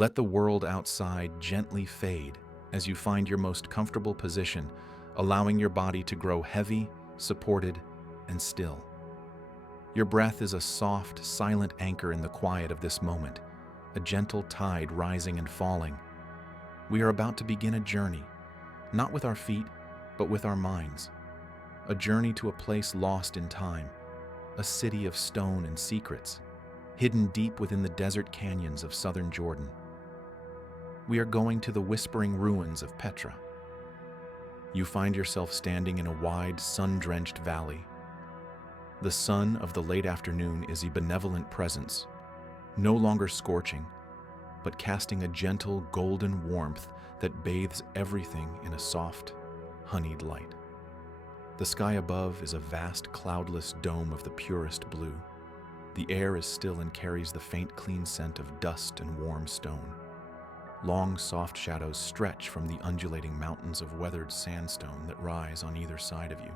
Let the world outside gently fade as you find your most comfortable position, allowing your body to grow heavy, supported, and still. Your breath is a soft, silent anchor in the quiet of this moment, a gentle tide rising and falling. We are about to begin a journey, not with our feet, but with our minds. A journey to a place lost in time, a city of stone and secrets, hidden deep within the desert canyons of southern Jordan. We are going to the whispering ruins of Petra. You find yourself standing in a wide, sun-drenched valley. The sun of the late afternoon is a benevolent presence, no longer scorching, but casting a gentle, golden warmth that bathes everything in a soft, honeyed light. The sky above is a vast, cloudless dome of the purest blue. The air is still and carries the faint, clean scent of dust and warm stone. Long, soft shadows stretch from the undulating mountains of weathered sandstone that rise on either side of you.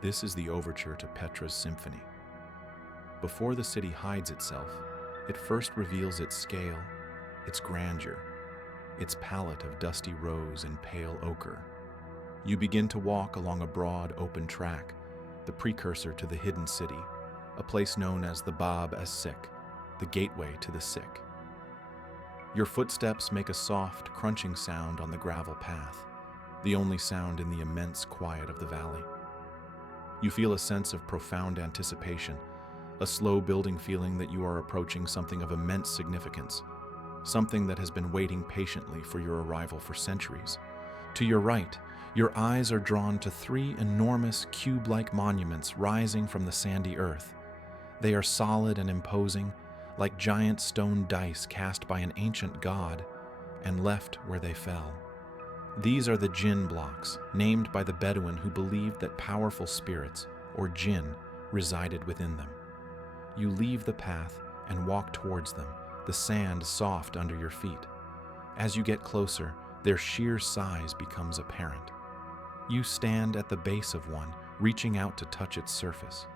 This is the overture to Petra's symphony. Before the city hides itself, it first reveals its scale, its grandeur, its palette of dusty rose and pale ochre. You begin to walk along a broad, open track, the precursor to the hidden city, a place known as the Bab as-Sik, the gateway to the sick. Your footsteps make a soft, crunching sound on the gravel path, the only sound in the immense quiet of the valley. You feel a sense of profound anticipation, a slow-building feeling that you are approaching something of immense significance, something that has been waiting patiently for your arrival for centuries. To your right, your eyes are drawn to three enormous cube-like monuments rising from the sandy earth. They are solid and imposing, like giant stone dice cast by an ancient god and left where they fell. These are the Djinn Blocks, named by the Bedouin who believed that powerful spirits, or Djinn, resided within them. You leave the path and walk towards them, the sand soft under your feet. As you get closer, their sheer size becomes apparent. You stand at the base of one, reaching out to touch its surface.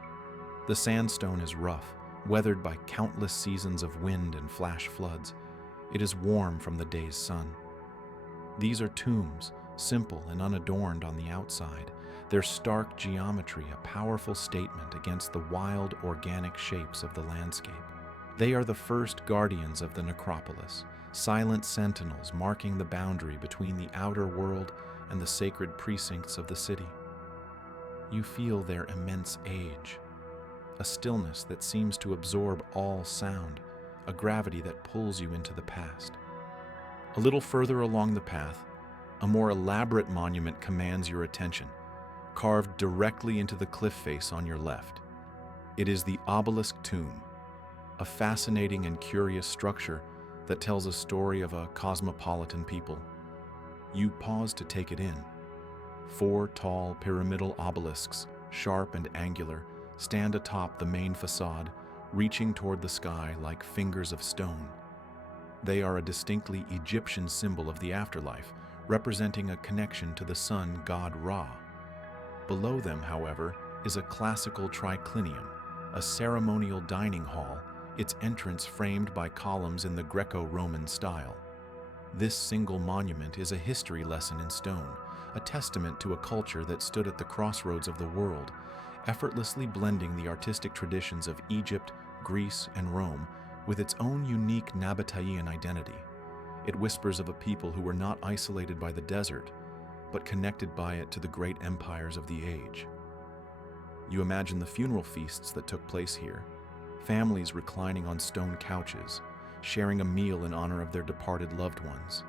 The sandstone is rough, weathered by countless seasons of wind and flash floods. It is warm from the day's sun. These are tombs, simple and unadorned on the outside, their stark geometry a powerful statement against the wild, organic shapes of the landscape. They are the first guardians of the necropolis, silent sentinels marking the boundary between the outer world and the sacred precincts of the city. You feel their immense age, a stillness that seems to absorb all sound, a gravity that pulls you into the past. A little further along the path, a more elaborate monument commands your attention, carved directly into the cliff face on your left. It is the obelisk tomb, a fascinating and curious structure that tells a story of a cosmopolitan people. You pause to take it in. 4 tall pyramidal obelisks, sharp and angular, stand atop the main facade, reaching toward the sky like fingers of stone. They are a distinctly Egyptian symbol of the afterlife, representing a connection to the sun god Ra. Below them, however, is a classical triclinium, a ceremonial dining hall, its entrance framed by columns in the Greco-Roman style. This single monument is a history lesson in stone, a testament to a culture that stood at the crossroads of the world, effortlessly blending the artistic traditions of Egypt, Greece, and Rome with its own unique Nabatean identity. It whispers of a people who were not isolated by the desert, but connected by it to the great empires of the age. You imagine the funeral feasts that took place here, families reclining on stone couches, sharing a meal in honor of their departed loved ones,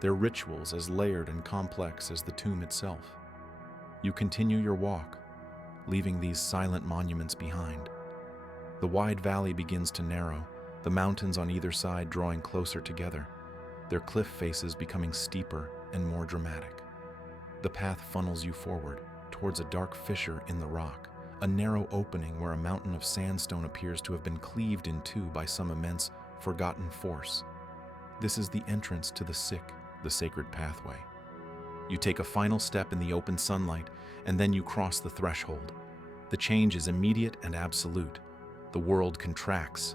their rituals as layered and complex as the tomb itself. You continue your walk, leaving these silent monuments behind. The wide valley begins to narrow, the mountains on either side drawing closer together, their cliff faces becoming steeper and more dramatic. The path funnels you forward, towards a dark fissure in the rock, a narrow opening where a mountain of sandstone appears to have been cleaved in two by some immense, forgotten force. This is the entrance to the sick, the sacred pathway. You take a final step in the open sunlight, and then you cross the threshold. The change is immediate and absolute. The world contracts.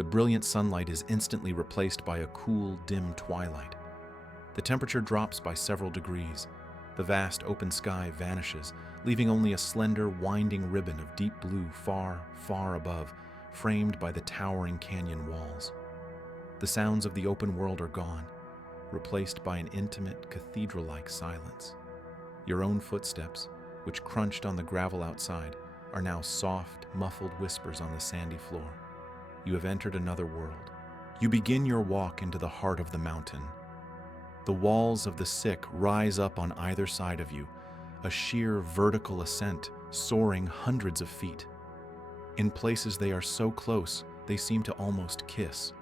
The brilliant sunlight is instantly replaced by a cool, dim twilight. The temperature drops by several degrees. The vast open sky vanishes, leaving only a slender, winding ribbon of deep blue far, far above, framed by the towering canyon walls. The sounds of the open world are gone, replaced by an intimate, cathedral-like silence. Your own footsteps, which crunched on the gravel outside, are now soft, muffled whispers on the sandy floor. You have entered another world. You begin your walk into the heart of the mountain. The walls of the sick rise up on either side of you, a sheer vertical ascent, soaring hundreds of feet. In places they are so close, they seem to almost kiss,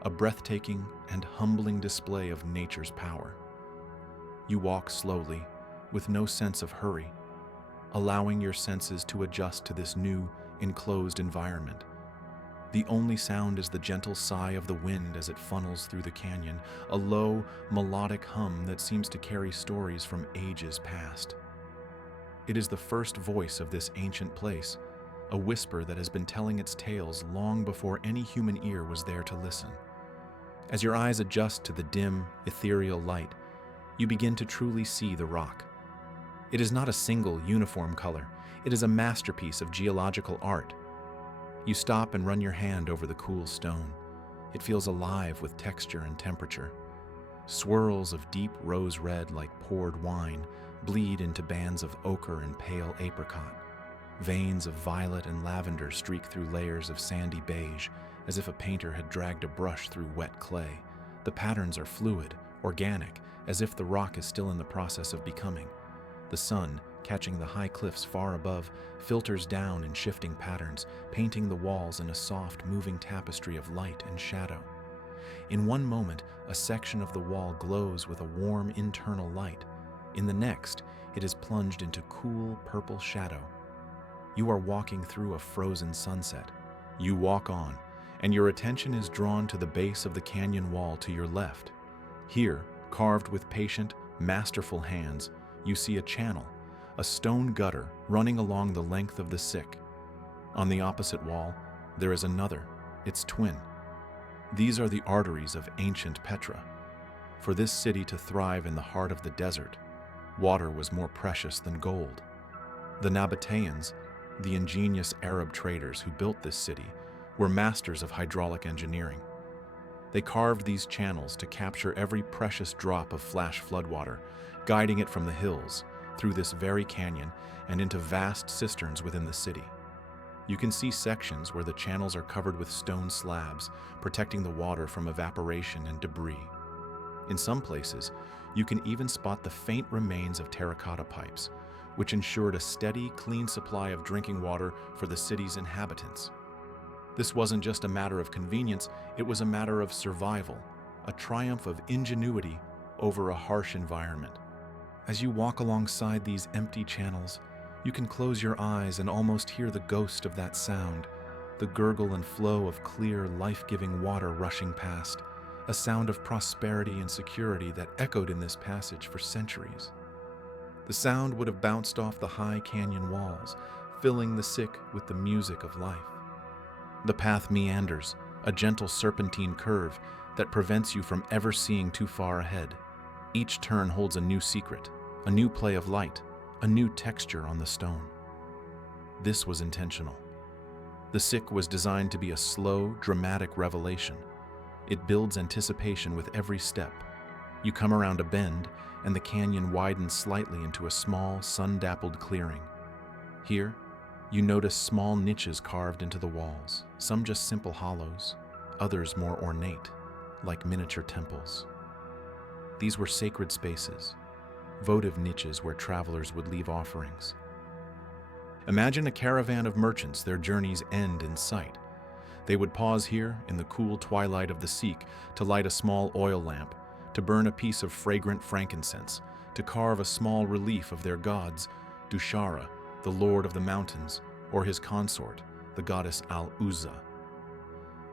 a breathtaking and humbling display of nature's power. You walk slowly, with no sense of hurry, allowing your senses to adjust to this new, enclosed environment. The only sound is the gentle sigh of the wind as it funnels through the canyon, a low, melodic hum that seems to carry stories from ages past. It is the first voice of this ancient place, a whisper that has been telling its tales long before any human ear was there to listen. As your eyes adjust to the dim, ethereal light, you begin to truly see the rock. It is not a single, uniform color. It is a masterpiece of geological art. You stop and run your hand over the cool stone. It feels alive with texture and temperature. Swirls of deep rose red like poured wine bleed into bands of ochre and pale apricot. Veins of violet and lavender streak through layers of sandy beige, as if a painter had dragged a brush through wet clay. The patterns are fluid, organic, as if the rock is still in the process of becoming. The sun, catching the high cliffs far above, filters down in shifting patterns, painting the walls in a soft, moving tapestry of light and shadow. In one moment, a section of the wall glows with a warm internal light. In the next, it is plunged into cool purple shadow. You are walking through a frozen sunset. You walk on, and your attention is drawn to the base of the canyon wall to your left. Here, carved with patient, masterful hands, you see a channel, a stone gutter running along the length of the sick. On the opposite wall, there is another, its twin. These are the arteries of ancient Petra. For this city to thrive in the heart of the desert, water was more precious than gold. The Nabateans, the ingenious Arab traders who built this city, were masters of hydraulic engineering. They carved these channels to capture every precious drop of flash floodwater, guiding it from the hills, through this very canyon, and into vast cisterns within the city. You can see sections where the channels are covered with stone slabs, protecting the water from evaporation and debris. In some places, you can even spot the faint remains of terracotta pipes, which ensured a steady, clean supply of drinking water for the city's inhabitants. This wasn't just a matter of convenience, it was a matter of survival, a triumph of ingenuity over a harsh environment. As you walk alongside these empty channels, you can close your eyes and almost hear the ghost of that sound, the gurgle and flow of clear, life-giving water rushing past, a sound of prosperity and security that echoed in this passage for centuries. The sound would have bounced off the high canyon walls, filling the sick with the music of life. The path meanders, a gentle serpentine curve that prevents you from ever seeing too far ahead. Each turn holds a new secret, a new play of light, a new texture on the stone. This was intentional. The sick was designed to be a slow, dramatic revelation. It builds anticipation with every step. You come around a bend, and the canyon widens slightly into a small, sun-dappled clearing. Here, you notice small niches carved into the walls, some just simple hollows, others more ornate, like miniature temples. These were sacred spaces, votive niches where travelers would leave offerings. Imagine a caravan of merchants, their journey's end in sight. They would pause here in the cool twilight of the Sikh to light a small oil lamp, to burn a piece of fragrant frankincense, to carve a small relief of their gods, Dushara, the lord of the mountains, or his consort, the goddess Al-Uzza.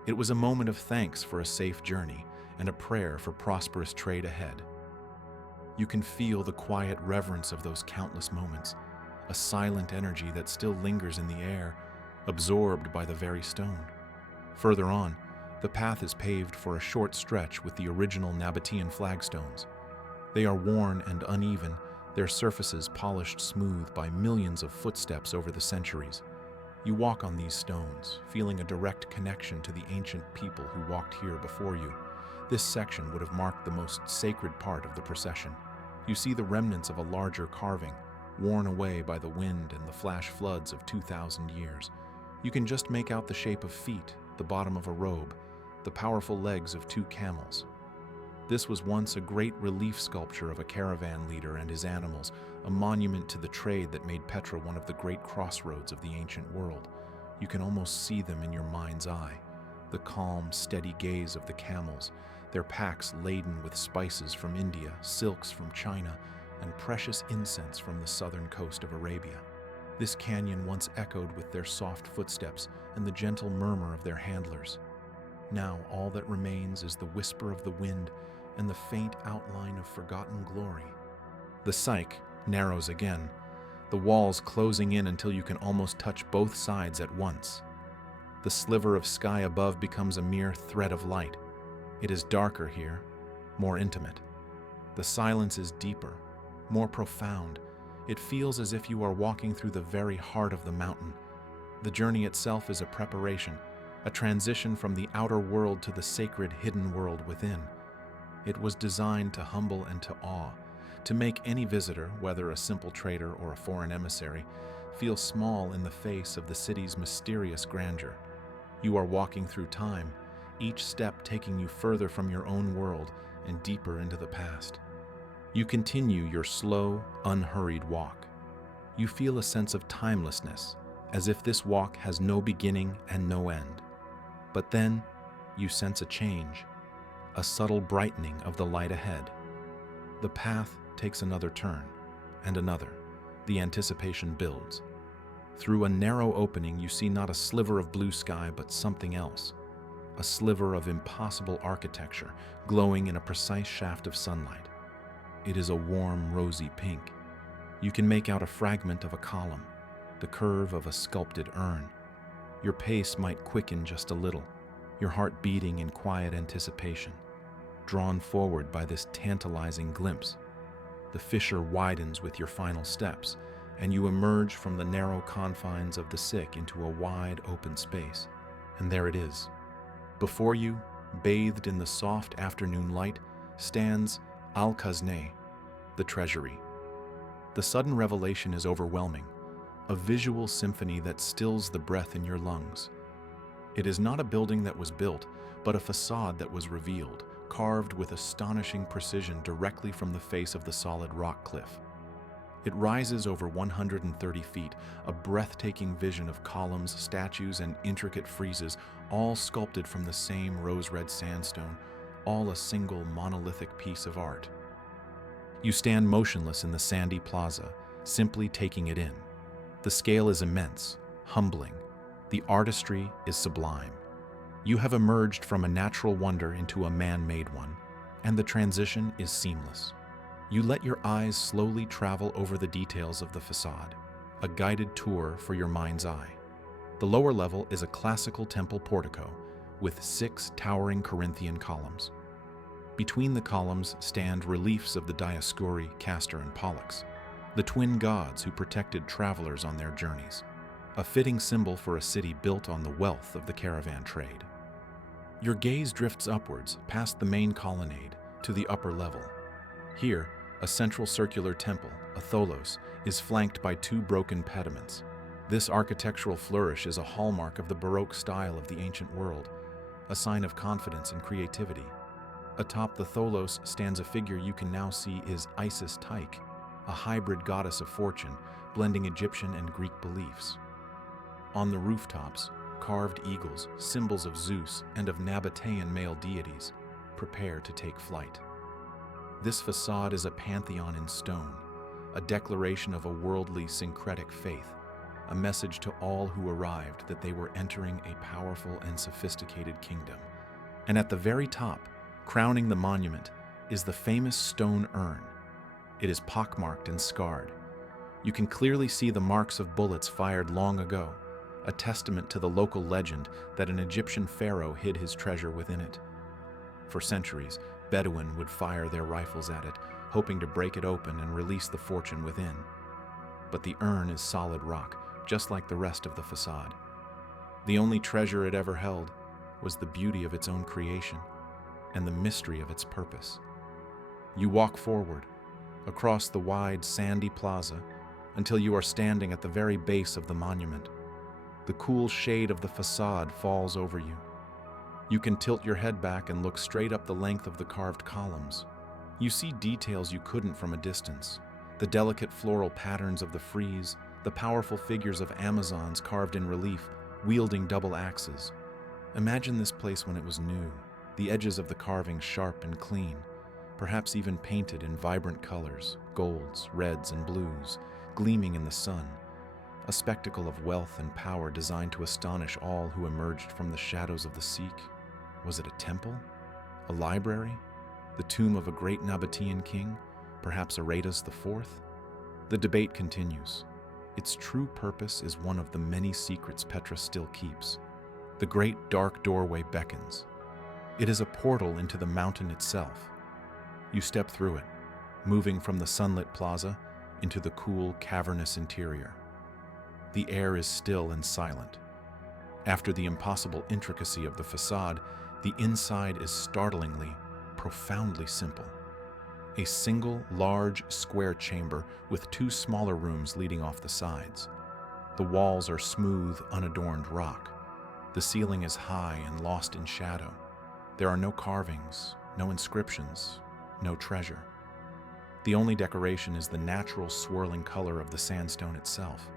It was a moment of thanks for a safe journey and a prayer for prosperous trade ahead. You can feel the quiet reverence of those countless moments, a silent energy that still lingers in the air, absorbed by the very stone. Further on, The path is paved for a short stretch with the original Nabatean flagstones. They are worn and uneven, their surfaces polished smooth by millions of footsteps over the centuries. You walk on these stones, feeling a direct connection to the ancient people who walked here before you. This section would have marked the most sacred part of the procession. You see the remnants of a larger carving, worn away by the wind and the flash floods of 2,000 years. You can just make out the shape of feet, the bottom of a robe, the powerful legs of two camels. This was once a great relief sculpture of a caravan leader and his animals, a monument to the trade that made Petra one of the great crossroads of the ancient world. You can almost see them in your mind's eye, the calm, steady gaze of the camels, their packs laden with spices from India, silks from China, and precious incense from the southern coast of Arabia. This canyon once echoed with their soft footsteps and the gentle murmur of their handlers. Now all that remains is the whisper of the wind and the faint outline of forgotten glory. The cyc narrows again, the walls closing in until you can almost touch both sides at once. The sliver of sky above becomes a mere thread of light. It is darker here, more intimate. The silence is deeper, more profound. It feels as if you are walking through the very heart of the mountain. The journey itself is a preparation, a transition from the outer world to the sacred hidden world within. It was designed to humble and to awe, to make any visitor, whether a simple trader or a foreign emissary, feel small in the face of the city's mysterious grandeur. You are walking through time, each step taking you further from your own world and deeper into the past. You continue your slow, unhurried walk. You feel a sense of timelessness, as if this walk has no beginning and no end. But then, you sense a change, a subtle brightening of the light ahead. The path takes another turn, and another. The anticipation builds. Through a narrow opening, you see not a sliver of blue sky, but something else. A sliver of impossible architecture, glowing in a precise shaft of sunlight. It is a warm, rosy pink. You can make out a fragment of a column, the curve of a sculpted urn. Your pace might quicken just a little, your heart beating in quiet anticipation, drawn forward by this tantalizing glimpse. The fissure widens with your final steps, and you emerge from the narrow confines of the cyc into a wide, open space. And there it is. Before you, bathed in the soft afternoon light, stands Al-Khazneh, the Treasury. The sudden revelation is overwhelming, a visual symphony that stills the breath in your lungs. It is not a building that was built, but a facade that was revealed, carved with astonishing precision directly from the face of the solid rock cliff. It rises over 130 feet, a breathtaking vision of columns, statues, and intricate friezes, all sculpted from the same rose-red sandstone, all a single monolithic piece of art. You stand motionless in the sandy plaza, simply taking it in. The scale is immense, humbling. The artistry is sublime. You have emerged from a natural wonder into a man-made one, and the transition is seamless. You let your eyes slowly travel over the details of the facade, a guided tour for your mind's eye. The lower level is a classical temple portico with 6 towering Corinthian columns. Between the columns stand reliefs of the Dioscuri, Castor, and Pollux, the twin gods who protected travelers on their journeys, a fitting symbol for a city built on the wealth of the caravan trade. Your gaze drifts upwards past the main colonnade to the upper level. Here, a central circular temple, a tholos, is flanked by 2 broken pediments. This architectural flourish is a hallmark of the Baroque style of the ancient world, a sign of confidence and creativity. Atop the tholos stands a figure you can now see is Isis Tyche, a hybrid goddess of fortune, blending Egyptian and Greek beliefs. On the rooftops, carved eagles, symbols of Zeus and of Nabatean male deities, prepare to take flight. This facade is a pantheon in stone, a declaration of a worldly syncretic faith, a message to all who arrived that they were entering a powerful and sophisticated kingdom. And at the very top, crowning the monument, is the famous stone urn. It is pockmarked and scarred. You can clearly see the marks of bullets fired long ago, a testament to the local legend that an Egyptian pharaoh hid his treasure within it. For centuries, Bedouin would fire their rifles at it, hoping to break it open and release the fortune within. But the urn is solid rock, just like the rest of the facade. The only treasure it ever held was the beauty of its own creation and the mystery of its purpose. You walk forward, across the wide, sandy plaza, until you are standing at the very base of the monument. The cool shade of the facade falls over you. You can tilt your head back and look straight up the length of the carved columns. You see details you couldn't from a distance: the delicate floral patterns of the frieze, the powerful figures of Amazons carved in relief, wielding double axes. Imagine this place when it was new, the edges of the carving sharp and clean, perhaps even painted in vibrant colors, golds, reds, and blues, gleaming in the sun. A spectacle of wealth and power designed to astonish all who emerged from the shadows of the Sikh. Was it a temple? A library? The tomb of a great Nabatean king? Perhaps Aratus IV? The debate continues. Its true purpose is one of the many secrets Petra still keeps. The great dark doorway beckons. It is a portal into the mountain itself. You step through it, moving from the sunlit plaza into the cool, cavernous interior. The air is still and silent. After the impossible intricacy of the facade, the inside is startlingly, profoundly simple. A single, large, square chamber with two smaller rooms leading off the sides. The walls are smooth, unadorned rock. The ceiling is high and lost in shadow. There are no carvings, no inscriptions, no treasure. The only decoration is the natural swirling color of the sandstone itself.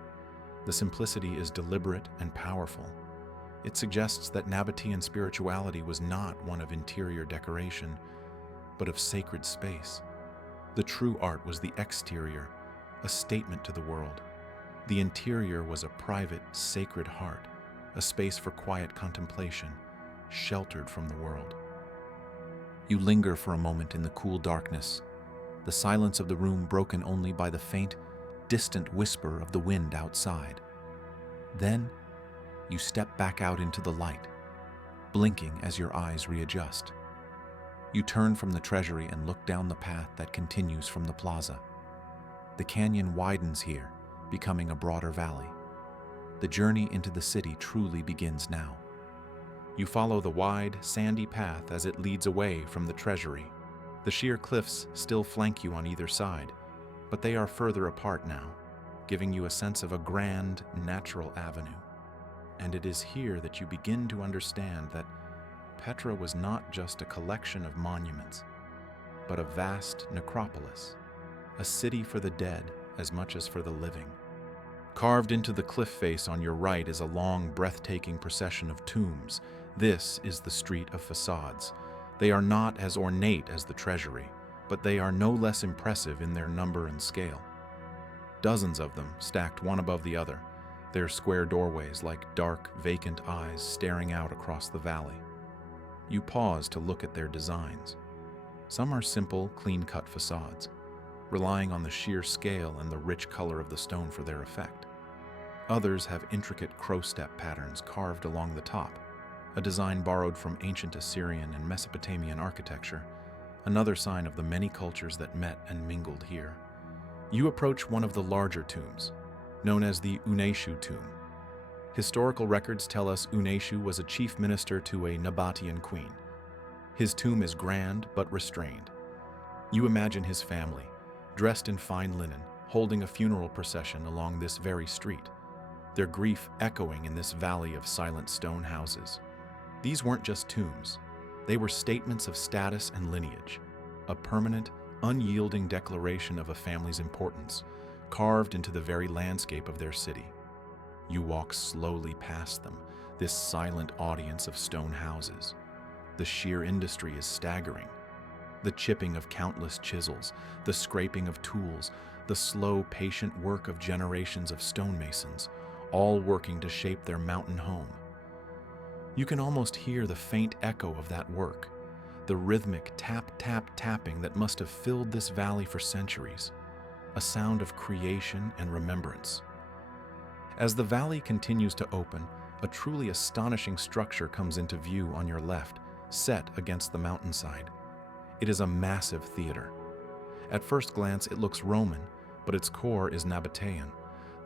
The simplicity is deliberate and powerful. It suggests that Nabatean spirituality was not one of interior decoration, but of sacred space. The true art was the exterior, a statement to the world. The interior was a private, sacred heart, a space for quiet contemplation, sheltered from the world. You linger for a moment in the cool darkness, the silence of the room broken only by the faint, distant whisper of the wind outside. Then, you step back out into the light, blinking as your eyes readjust. You turn from the Treasury and look down the path that continues from the plaza. The canyon widens here, becoming a broader valley. The journey into the city truly begins now. You follow the wide, sandy path as it leads away from the Treasury. The sheer cliffs still flank you on either side, but they are further apart now, giving you a sense of a grand, natural avenue. And it is here that you begin to understand that Petra was not just a collection of monuments, but a vast necropolis, a city for the dead as much as for the living. Carved into the cliff face on your right is a long, breathtaking procession of tombs. This is the street of facades. They are not as ornate as the Treasury, but they are no less impressive in their number and scale. Dozens of them stacked one above the other, their square doorways like dark, vacant eyes staring out across the valley. You pause to look at their designs. Some are simple, clean-cut facades, relying on the sheer scale and the rich color of the stone for their effect. Others have intricate crow-step patterns carved along the top, a design borrowed from ancient Assyrian and Mesopotamian architecture, another sign of the many cultures that met and mingled here. You approach one of the larger tombs, known as the Uneshu tomb. Historical records tell us Uneshu was a chief minister to a Nabatean queen. His tomb is grand but restrained. You imagine his family, dressed in fine linen, holding a funeral procession along this very street, their grief echoing in this valley of silent stone houses. These weren't just tombs. They were statements of status and lineage, a permanent, unyielding declaration of a family's importance, carved into the very landscape of their city. You walk slowly past them, this silent audience of stone houses. The sheer industry is staggering. The chipping of countless chisels, the scraping of tools, the slow, patient work of generations of stonemasons, all working to shape their mountain home. You can almost hear the faint echo of that work, the rhythmic tap-tap-tapping that must have filled this valley for centuries, a sound of creation and remembrance. As the valley continues to open, a truly astonishing structure comes into view on your left, set against the mountainside. It is a massive theater. At first glance, it looks Roman, but its core is Nabatean,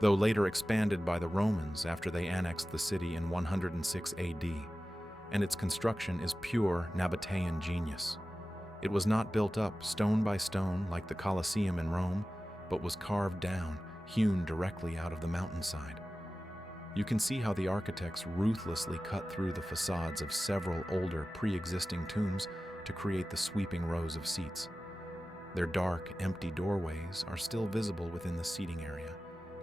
though later expanded by the Romans after they annexed the city in 106 AD, and its construction is pure Nabatean genius. It was not built up stone by stone like the Colosseum in Rome, but was carved down, hewn directly out of the mountainside. You can see how the architects ruthlessly cut through the facades of several older, pre-existing tombs to create the sweeping rows of seats. Their dark, empty doorways are still visible within the seating area,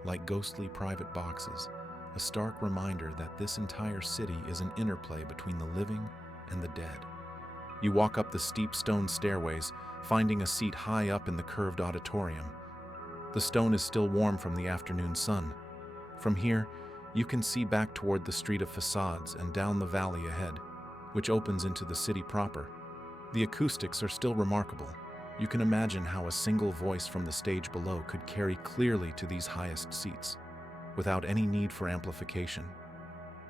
like ghostly private boxes, a stark reminder that this entire city is an interplay between the living and the dead. You walk up the steep stone stairways, finding a seat high up in the curved auditorium. The stone is still warm from the afternoon sun. From here, you can see back toward the street of facades and down the valley ahead, which opens into the city proper. The acoustics are still remarkable. You can imagine how a single voice from the stage below could carry clearly to these highest seats, without any need for amplification.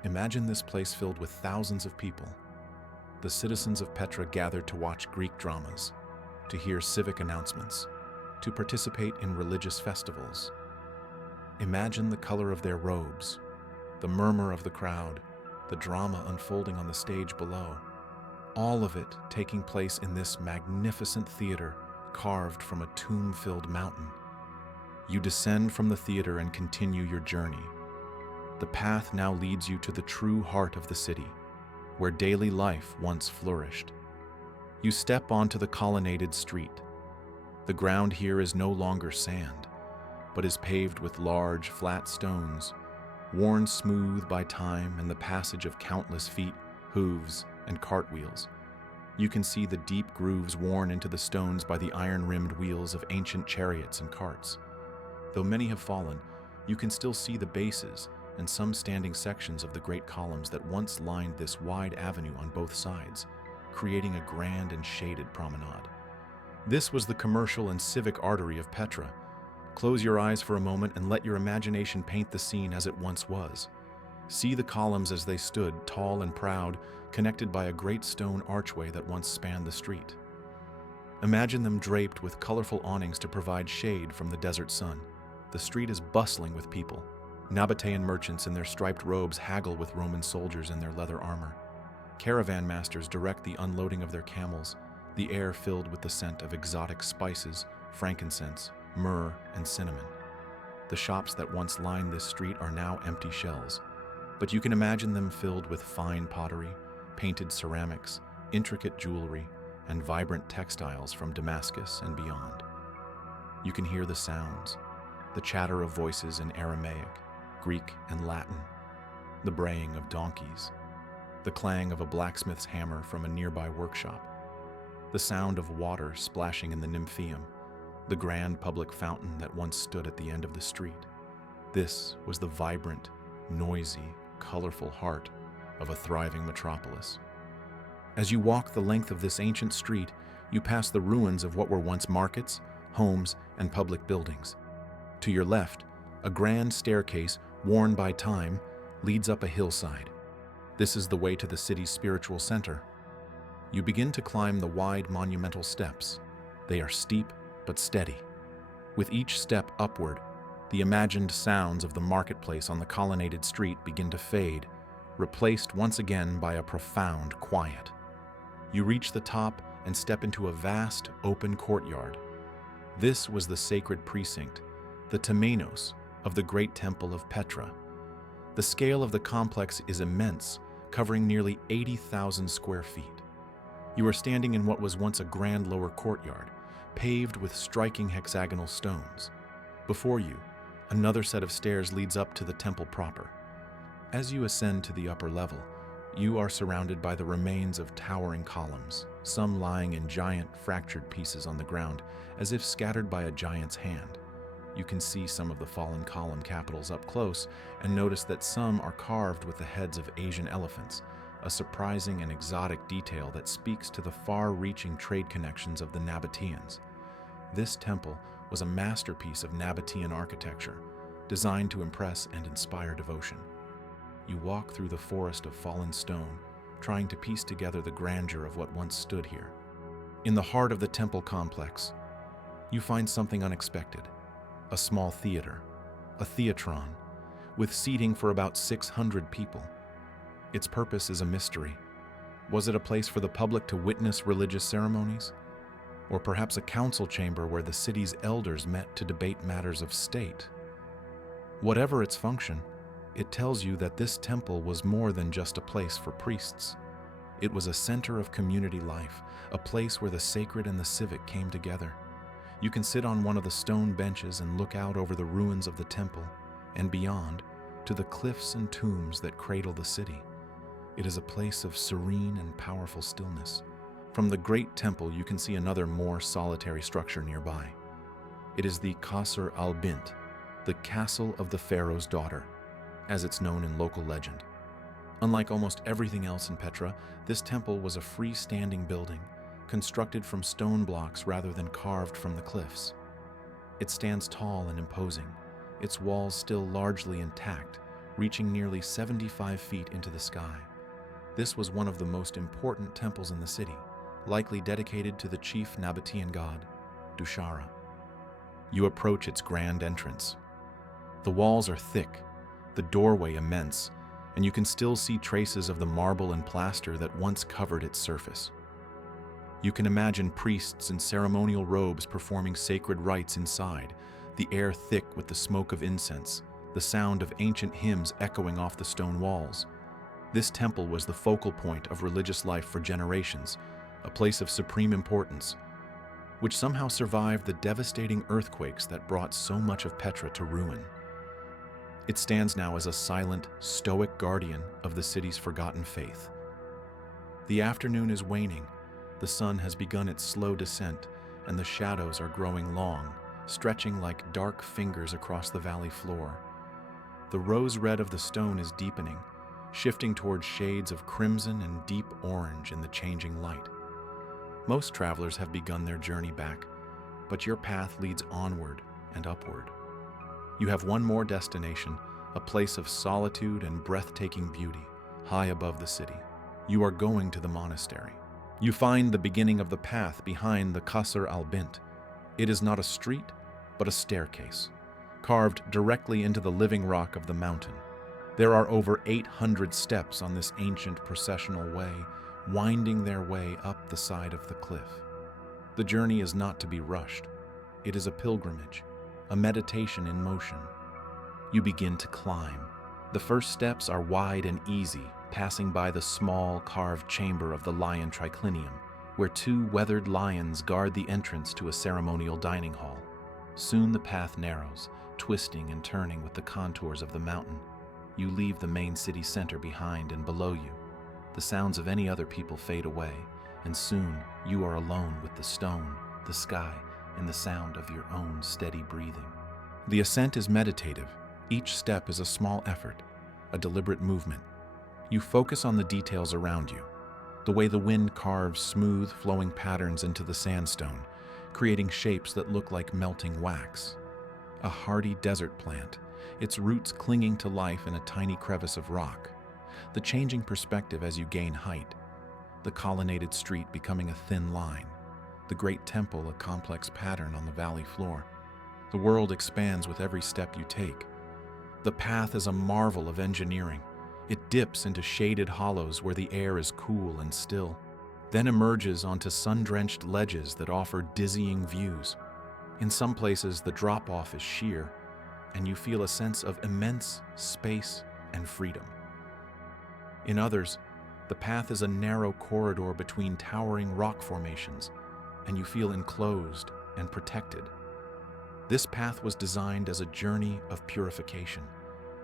Imagine this place filled with thousands of people. The citizens of Petra gathered to watch Greek dramas, to hear civic announcements, to participate in religious festivals. Imagine the color of their robes, the murmur of the crowd, the drama unfolding on the stage below, all of it taking place in this magnificent theater carved from a tomb-filled mountain. You descend from the theater and continue your journey. The path now leads you to the true heart of the city, where daily life once flourished. You step onto the Colonnaded Street. The ground here is no longer sand, but is paved with large, flat stones, worn smooth by time and the passage of countless feet, hooves, and cartwheels. You can see the deep grooves worn into the stones by the iron-rimmed wheels of ancient chariots and carts. Though many have fallen, you can still see the bases and some standing sections of the great columns that once lined this wide avenue on both sides, creating a grand and shaded promenade. This was the commercial and civic artery of Petra. Close your eyes for a moment and let your imagination paint the scene as it once was. See the columns as they stood, tall and proud, connected by a great stone archway that once spanned the street. Imagine them draped with colorful awnings to provide shade from the desert sun. The street is bustling with people. Nabatean merchants in their striped robes haggle with Roman soldiers in their leather armor. Caravan masters direct the unloading of their camels, the air filled with the scent of exotic spices, frankincense, myrrh, and cinnamon. The shops that once lined this street are now empty shells, but you can imagine them filled with fine pottery, painted ceramics, intricate jewelry, and vibrant textiles from Damascus and beyond. You can hear the sounds, the chatter of voices in Aramaic, Greek, and Latin, the braying of donkeys, the clang of a blacksmith's hammer from a nearby workshop, the sound of water splashing in the Nymphaeum, the grand public fountain that once stood at the end of the street. This was the vibrant, noisy, colorful heart of a thriving metropolis. As you walk the length of this ancient street, you pass the ruins of what were once markets, homes, and public buildings. To your left, a grand staircase, worn by time, leads up a hillside. This is the way to the city's spiritual center. You begin to climb the wide monumental steps. They are steep but steady. With each step upward, the imagined sounds of the marketplace on the Colonnaded Street begin to fade, replaced once again by a profound quiet. You reach the top and step into a vast, open courtyard. This was the sacred precinct, the temenos of the great temple of Petra. The scale of the complex is immense, covering nearly 80,000 square feet. You are standing in what was once a grand lower courtyard, paved with striking hexagonal stones. Before you, another set of stairs leads up to the temple proper. As you ascend to the upper level, you are surrounded by the remains of towering columns, some lying in giant fractured pieces on the ground, as if scattered by a giant's hand. You can see some of the fallen column capitals up close and notice that some are carved with the heads of Asian elephants, a surprising and exotic detail that speaks to the far-reaching trade connections of the Nabateans. This temple was a masterpiece of Nabatean architecture, designed to impress and inspire devotion. You walk through the forest of fallen stone, trying to piece together the grandeur of what once stood here. In the heart of the temple complex, you find something unexpected: a small theater, a theatron, with seating for about 600 people. Its purpose is a mystery. Was it a place for the public to witness religious ceremonies? Or perhaps a council chamber where the city's elders met to debate matters of state? Whatever its function, it tells you that this temple was more than just a place for priests. It was a center of community life, a place where the sacred and the civic came together. You can sit on one of the stone benches and look out over the ruins of the temple, and beyond, to the cliffs and tombs that cradle the city. It is a place of serene and powerful stillness. From the great temple, you can see another more solitary structure nearby. It is the Qasr al-Bint, the castle of the pharaoh's daughter, as it's known in local legend. Unlike almost everything else in Petra, this temple was a freestanding building, constructed from stone blocks rather than carved from the cliffs. It stands tall and imposing, its walls still largely intact, reaching nearly 75 feet into the sky. This was one of the most important temples in the city, likely dedicated to the chief Nabatean god, Dushara. You approach its grand entrance. The walls are thick, the doorway immense, and you can still see traces of the marble and plaster that once covered its surface. You can imagine priests in ceremonial robes performing sacred rites inside, the air thick with the smoke of incense, the sound of ancient hymns echoing off the stone walls. This temple was the focal point of religious life for generations, a place of supreme importance, which somehow survived the devastating earthquakes that brought so much of Petra to ruin. It stands now as a silent, stoic guardian of the city's forgotten faith. The afternoon is waning, the sun has begun its slow descent, and the shadows are growing long, stretching like dark fingers across the valley floor. The rose red of the stone is deepening, shifting towards shades of crimson and deep orange in the changing light. Most travelers have begun their journey back, but your path leads onward and upward. You have one more destination, a place of solitude and breathtaking beauty, high above the city. You are going to the monastery. You find the beginning of the path behind the Qasr al-Bint. It is not a street, but a staircase, carved directly into the living rock of the mountain. There are over 800 steps on this ancient processional way, winding their way up the side of the cliff. The journey is not to be rushed. It is a pilgrimage, a meditation in motion. You begin to climb. The first steps are wide and easy, passing by the small carved chamber of the lion triclinium, where two weathered lions guard the entrance to a ceremonial dining hall. Soon the path narrows, twisting and turning with the contours of the mountain. You leave the main city center behind, and below you, the sounds of any other people fade away, and soon you are alone with the stone, the sky, and the sound of your own steady breathing. The ascent is meditative. Each step is a small effort, a deliberate movement. You focus on the details around you, the way the wind carves smooth, flowing patterns into the sandstone, creating shapes that look like melting wax. A hardy desert plant, its roots clinging to life in a tiny crevice of rock. The changing perspective as you gain height. The colonnaded street becoming a thin line. The great temple a complex pattern on the valley floor. The world expands with every step you take. The path is a marvel of engineering. It dips into shaded hollows where the air is cool and still, then emerges onto sun-drenched ledges that offer dizzying views. In some places, the drop-off is sheer, and you feel a sense of immense space and freedom. In others, the path is a narrow corridor between towering rock formations, and you feel enclosed and protected. This path was designed as a journey of purification,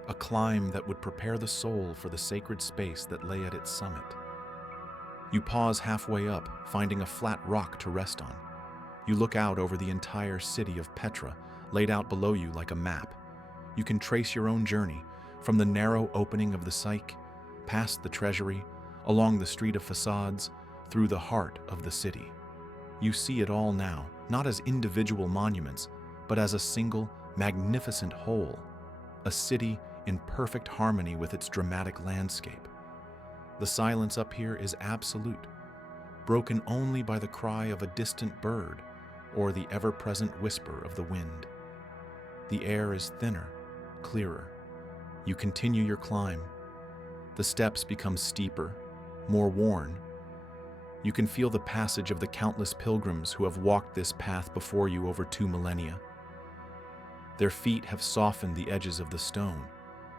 a climb that would prepare the soul for the sacred space that lay at its summit. You pause halfway up, finding a flat rock to rest on. You look out over the entire city of Petra, laid out below you like a map. You can trace your own journey, from the narrow opening of the Psyche, past the Treasury, along the street of facades, through the heart of the city. You see it all now, not as individual monuments, but as a single, magnificent whole, a city in perfect harmony with its dramatic landscape. The silence up here is absolute, broken only by the cry of a distant bird or the ever-present whisper of the wind. The air is thinner, clearer. You continue your climb. The steps become steeper, more worn. You can feel the passage of the countless pilgrims who have walked this path before you over 2 millennia. Their feet have softened the edges of the stone.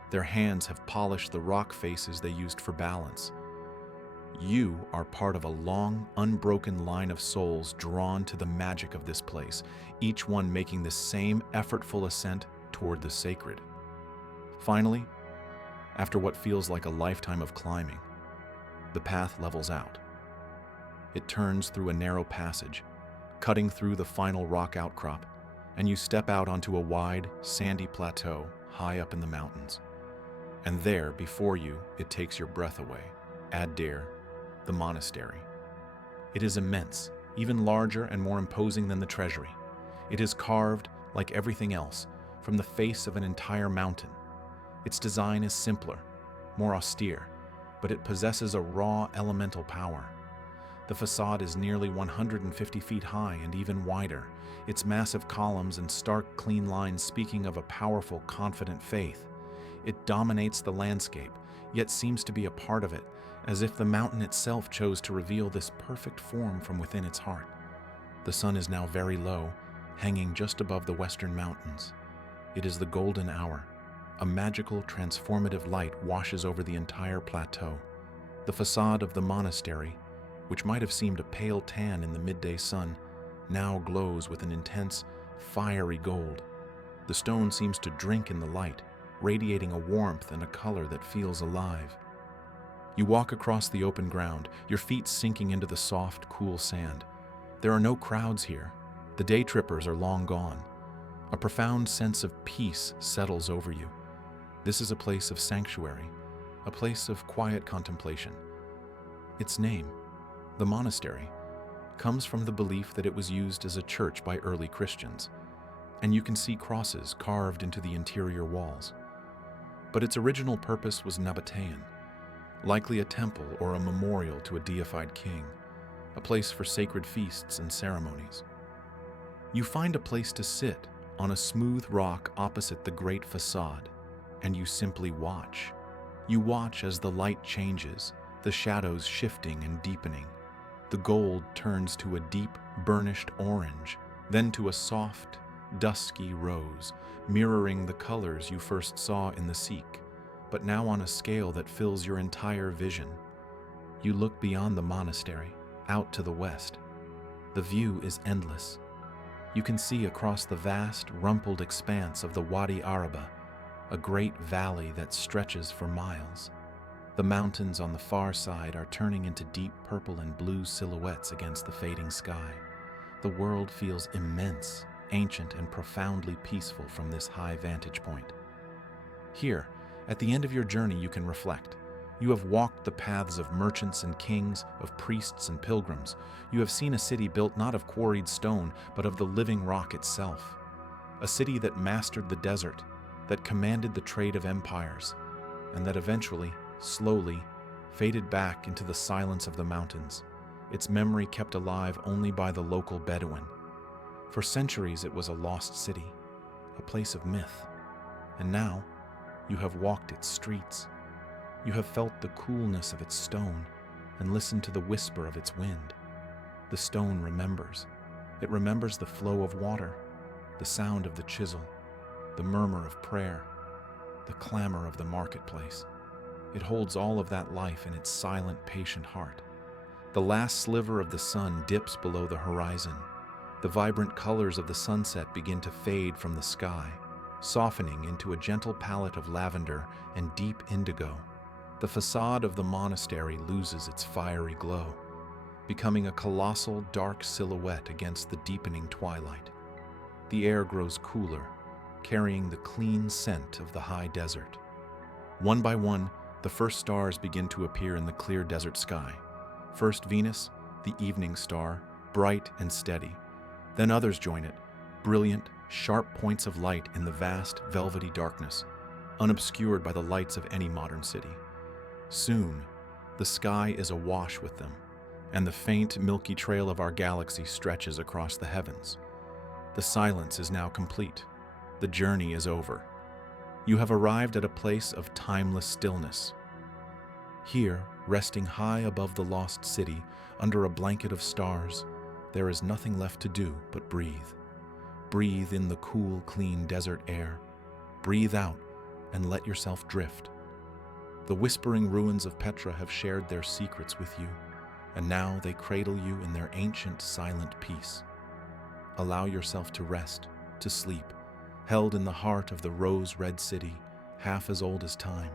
Their hands have polished the rock faces they used for balance. You are part of a long, unbroken line of souls drawn to the magic of this place, each one making the same effortful ascent toward the sacred. Finally, after what feels like a lifetime of climbing, the path levels out. It turns through a narrow passage, cutting through the final rock outcrop, and you step out onto a wide, sandy plateau high up in the mountains. And there, before you, it takes your breath away. Djinn, the monastery. It is immense, even larger and more imposing than the Treasury. It is carved, like everything else, from the face of an entire mountain. Its design is simpler, more austere, but it possesses a raw elemental power. The facade is nearly 150 feet high and even wider, its massive columns and stark, clean lines speaking of a powerful, confident faith. It dominates the landscape, yet seems to be a part of it, as if the mountain itself chose to reveal this perfect form from within its heart. The sun is now very low, hanging just above the western mountains. It is the golden hour. A magical, transformative light washes over the entire plateau. The facade of the monastery, which might have seemed a pale tan in the midday sun, now glows with an intense, fiery gold. The stone seems to drink in the light, radiating a warmth and a color that feels alive. You walk across the open ground, your feet sinking into the soft, cool sand. There are no crowds here. The day trippers are long gone. A profound sense of peace settles over you. This is a place of sanctuary, a place of quiet contemplation. Its name, the monastery, comes from the belief that it was used as a church by early Christians, and you can see crosses carved into the interior walls. But its original purpose was Nabatean, likely a temple or a memorial to a deified king, a place for sacred feasts and ceremonies. You find a place to sit on a smooth rock opposite the great facade, and you simply watch. You watch as the light changes, the shadows shifting and deepening. The gold turns to a deep, burnished orange, then to a soft, dusky rose, mirroring the colors you first saw in the Sikh, but now on a scale that fills your entire vision. You look beyond the monastery, out to the west. The view is endless. You can see across the vast, rumpled expanse of the Wadi Araba, a great valley that stretches for miles. The mountains on the far side are turning into deep purple and blue silhouettes against the fading sky. The world feels immense, ancient, and profoundly peaceful from this high vantage point. Here, at the end of your journey, you can reflect. You have walked the paths of merchants and kings, of priests and pilgrims. You have seen a city built not of quarried stone, but of the living rock itself. A city that mastered the desert, that commanded the trade of empires, and that eventually, slowly, faded back into the silence of the mountains, its memory kept alive only by the local Bedouin. For centuries it was a lost city, a place of myth. And now, you have walked its streets. You have felt the coolness of its stone and listened to the whisper of its wind. The stone remembers. It remembers the flow of water, the sound of the chisel, the murmur of prayer, the clamor of the marketplace. It holds all of that life in its silent, patient heart. The last sliver of the sun dips below the horizon. The vibrant colors of the sunset begin to fade from the sky, softening into a gentle palette of lavender and deep indigo. The facade of the monastery loses its fiery glow, becoming a colossal dark silhouette against the deepening twilight. The air grows cooler, carrying the clean scent of the high desert. One by one, the first stars begin to appear in the clear desert sky. First Venus, the evening star, bright and steady. Then others join it, brilliant, sharp points of light in the vast, velvety darkness. unobscured by the lights of any modern city. Soon, the sky is awash with them, and the faint, milky trail of our galaxy stretches across the heavens. The silence is now complete. The journey is over. You have arrived at a place of timeless stillness. Here, resting high above the lost city, under a blanket of stars, there is nothing left to do but breathe. Breathe in the cool, clean desert air. Breathe out and let yourself drift. The whispering ruins of Petra have shared their secrets with you, and now they cradle you in their ancient, silent peace. Allow yourself to rest, to sleep, held in the heart of the rose-red city, half as old as time.